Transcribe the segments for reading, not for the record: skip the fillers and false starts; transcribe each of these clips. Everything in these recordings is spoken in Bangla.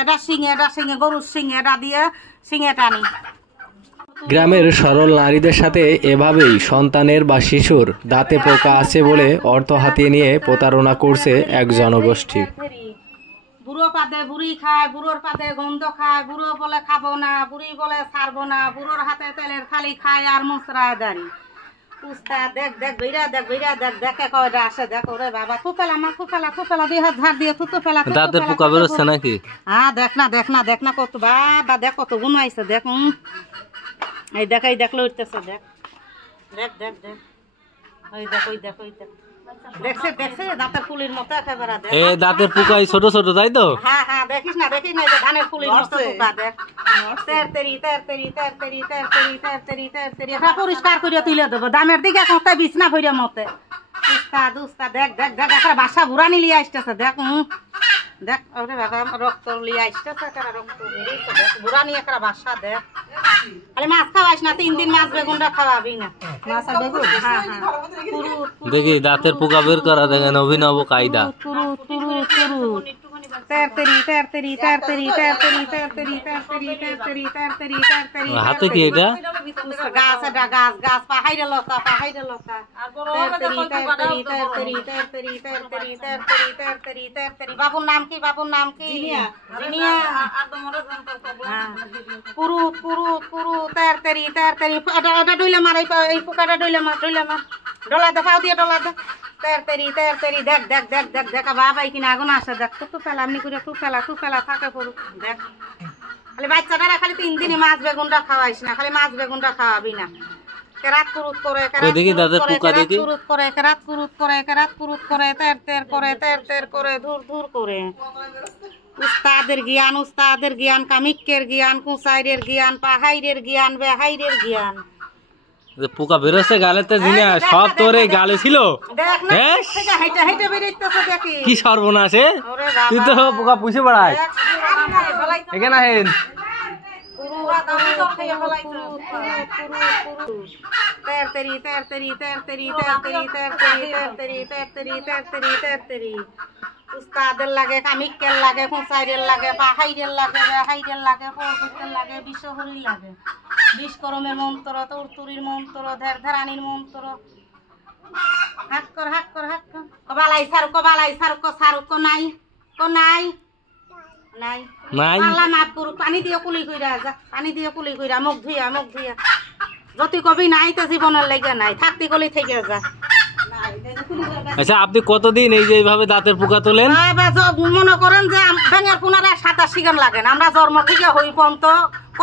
এটা সিঙে গরুর সিঙে এটা দিয়ে সিঙে টানি। গ্রামের সরল নারীদের সাথে এভাবেই সন্তানের বা শিশুর দাঁতে পোকা আছে বলে অর্থ হাতিয়ে নিয়ে প্রতারণা করছে এক জনগোষ্ঠী। বুড়ো পাতে বুড়ি খায়, বুড়োর পাতে গন্ধ খায়, বুড়ো বলে খাবো না, বুড়ি বলে ছাড়বো না, বুড়োর হাতে তেলের থালি খায় আর মুসরায় দাঁড়ি। দেখ দেখ ভিড়া দেখ ভিড়া দেখ দেখে কয়টা আসে দেখ ওরে বাবা থুপেলা মা থুপেলা দিয়ে হাত ঝাড় দিয়ে থুপেলা দাঁতের পোকা বেরোচ্ছে নাকি? হ্যাঁ দেখ না কত বাবা দেখ কত গুণ আইছে দেখ। এই দেখ লইতেছে দেখ দেখ দেখ দেখ ওই দেখ দেখছে দাঁতের ফুলির মতো একেবারে দেখ। এই দাঁতের পোকা ছোট ছোট তাই তো? হ্যাঁ দেখিস না যে ধানের ফুলির মতো পোকা দেখ। পরিষ্কার করে তুলে দেবো দামের দিকে কোথায় বিছনা ভরে মতে উস্তাদ দেখ একটা বাসা বুড়া নিয়ে আসতেছে দেখ। দেখ ওরে বাবা রক্ত লিয়ে আসতেছে রক্ত দেখ বুড়া নিয়ে একটা বাসা দেখ। আরে মাছ খাওয়াইস না 3 দিন মাছ বেগুনটা খাওয়াবি না। মাছ আর বেগুন হ্যাঁ দেখি দাঁতের পোকা বের করা দেখেন অভিনব কায়দা। হাতে কি এটা? গাছ পাহাড়ে লতা বাবুর নাম কি? এটা ডইলে মার এই পোকাটা ডইলে মার ডলা দে পাও দিয়ে ডলা দে দেখ বাবা কিনা আগুন আসে দেখ তু ফেলা এমনি করে তু ফেলা থাকে পড়ুক দেখ। খালি বাচ্চাটারা খালি 3 দিনই মাছ বেগুনটা খাওয়াইস না, খালি মাছ বেগুনটা খাওয়াবি না। কেরাত কুরুত করে তের করে ধুর করে। উস্তাদের জ্ঞান কামিকের জ্ঞান কুসাইরের জ্ঞান পাহাইরের জ্ঞান বেহাইরের জ্ঞান। পোকা বেরোচ্ছে গালেতে জিনা সব তোর এই গালে ছিল। কি সর্বনাশ! তুই তো পোকা পুষে বেড়ায় এখানে হেন উস্তাদের লাগে কামিকের লাগে কুসাইরের লাগে পাহাইরের লাগে বেহাইরের লাগে পরবতের লাগে বিশ্বহরির লাগে বিষ্করমের মন্ত্র তুরতুরির মন্ত্র ধেরানির মন্ত্র। হাত কর কবালাই সারুক নাই পালা মাপ করু পানি দিয়ে কুলি কইরা মুখ ধুইয়া যতি কবি নাই তো জীবনের লেগে নাই থাকতে গলি থেকে যা। আচ্ছা আপনি কতদিন এই যে এইভাবে দাঁতের পোকা তোলেন? মনে করেন যে ব্যাঙের পুনারে 27 গান লাগে না, আমরা জন্ম থেকে হই পর্যন্ত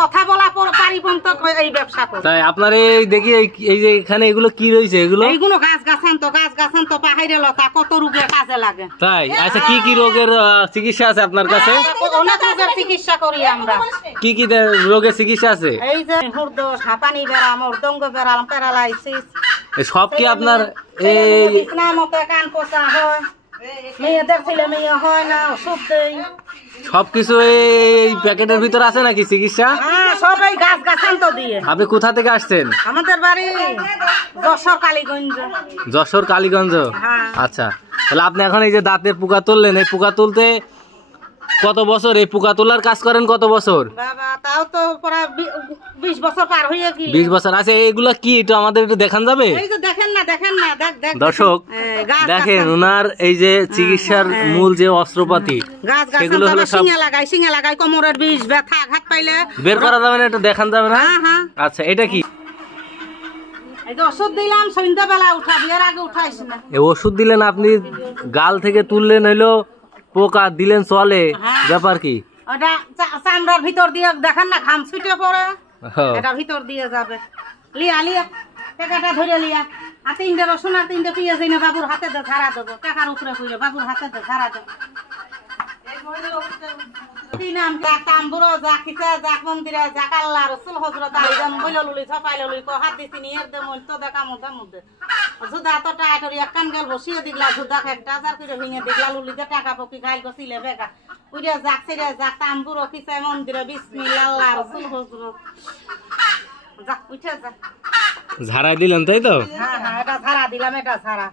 কথা বলা পারি পর্যন্ত এই ব্যবসা করি। তাই আপনার এই দেখি এই যে এখানে এগুলো কি রয়েছে? এইগুলো গাছ গাছান তো পাহাড়ে লতা কত রোগের কাজে লাগে। তাই আচ্ছা কি রোগের চিকিৎসা আছে আপনার কাছে? অনেক রোগের চিকিৎসা করি আমরা। কি রোগের চিকিৎসা আছে? এই যে হুরদোষ হাঁপানি বেরাম মৃদঙ্গ বেরাম প্যারালাইসিস সব কি আপনার এই মতো কান পোষা হয়, মেয়েদের ছেলে মেয়ে হয় না ওষুধ দেই সবকিছু এই প্যাকেটের ভিতর আছে নাকি চিকিৎসা? হ্যাঁ সবাই গাছ গাছান তো দিয়ে। আপনি কোথা থেকে আসছেন? আমাদের বাড়ি যশোর কালীগঞ্জ। আচ্ছা তাহলে আপনি এখন এই যে দাঁতের পোকা তুললেন, এই পোকা তুলতে কত বছর এই পোকা তোলার কাজ করেন? কত বছর? বাবা তাও তো প্রায় 20 বছর পার হয়ে গেল। 20 বছর। আচ্ছা এগুলা কি একটু আমাদের একটু দেখান যাবে? এই যে দেখেন না দেখ দর্শক দেখেন ওনার এই যে চিকিৎসার মূল যে অস্ত্রপাতি সেগুলো হলো সব সিঙে লাগাই কোমরের বিষ ব্যথা ঘাট পাইলে বের করা যাবে না, একটু দেখান যাবে না? আচ্ছা এটা কি? এই যে ওষুধ দিলাম সন্ধ্যাবেলা উঠাবি, এর আগে উঠাইস না। এই ওষুধ দিলেন আপনি গাল থেকে তুললেন, হইলো পোকা দিলেন চলে, ব্যাপার কি? ওটা চামড়ার ভিতর দিয়ে দেখেন না ঘাম ছুটে পড়ে, এটা ভিতর দিয়ে যাবে। লিয়া টাকাটা ধরে লিয়া আর 3টে রসুন আর 3টে পেঁয়াজ এনে বাবুর হাতে দে ধারা দেবো, টাকার উপরে কইরে বাবুর হাতে দে ধারা দেবো। কি নাম তাম্বুরো যা খিসা যা মন্দিরে যা আল্লাহ রাসূল হযরত আলী জান বইল লুলি ছপাইল লুলি কো হাত দিছি নিয়ের দে মন তো দেখা মধ্যে জুদা তো টাইটরি একখান গেল বসিয়ে দিগলা জুদা একটা হাজার করে ভেঙে দিগলা লুলিতে টাকা পকি গাইল গছিলে বেগা উইরা যাকছিরে যা তাম্বুরো খিসা মন্দিরে বিসমিল্লাহ আল্লাহ রাসূল হযরত যা উঠে যা ঝাড়াই দিলেন তাই তো? হ্যাঁ এটা ঝাড়া দিলাম, এটা ঝাড়া